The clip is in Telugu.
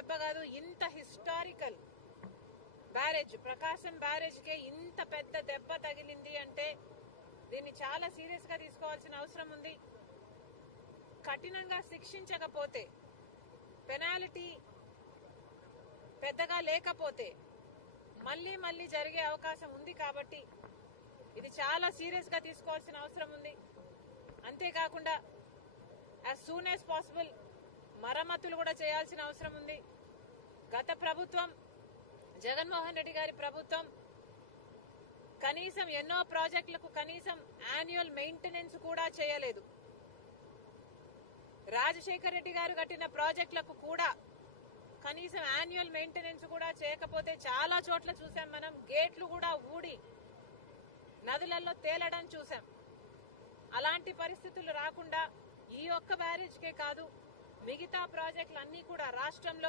దెబ్బ కాదు, ఇంత హిస్టారికల్ బ్యారేజ్ ప్రకాశం బ్యారేజ్ కే ఇంత పెద్ద దెబ్బ తగిలింది అంటే దీన్ని చాలా సీరియస్ గా తీసుకోవాల్సిన అవసరం ఉంది. కఠినంగా శిక్షించకపోతే, పెనాల్టీ పెద్దగా లేకపోతే మళ్లీ మళ్లీ జరిగే అవకాశం ఉంది. కాబట్టి ఇది చాలా సీరియస్ గా తీసుకోవాల్సిన అవసరం ఉంది. అంతేకాకుండా యాజ్ సూన్ యాజ్ పాసిబుల్ మరమ్మతులు కూడా చేయాల్సిన అవసరం ఉంది. గత ప్రభుత్వం, జగన్మోహన్ రెడ్డి గారి ప్రభుత్వం కనీసం ఎన్నో ప్రాజెక్టులకు కనీసం యాన్యువల్ మెయింటెనెన్స్ కూడా చేయలేదు. రాజశేఖర్ రెడ్డి గారు కట్టిన ప్రాజెక్టులకు కూడా కనీసం యాన్యువల్ మెయింటెనెన్స్ కూడా చేయకపోతే చాలా చోట్ల చూసాం మనం. గేట్లు కూడా ఊడి నదులలో తేలడం చూసాం. అలాంటి పరిస్థితులు రాకుండా ఈ ఒక్క బ్యారేజ్ కే కాదు, మిగతా ప్రాజెక్టులు అన్ని కూడా రాష్ట్రంలో